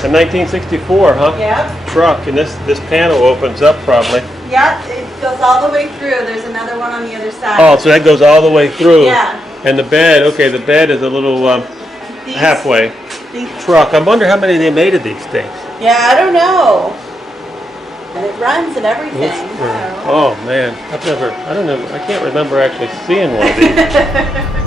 A 1964, huh? Yep. Truck, and this panel opens up probably. Yep, it goes all the way through. There's another one on the other side. Oh, so that goes all the way through. Yeah. And the bed, okay, the bed is a little halfway. These, Truck. I wonder how many they made of these things. yeah, I don't know. And it runs and everything. Oh man, I don't know, I can't remember actually seeing one of these.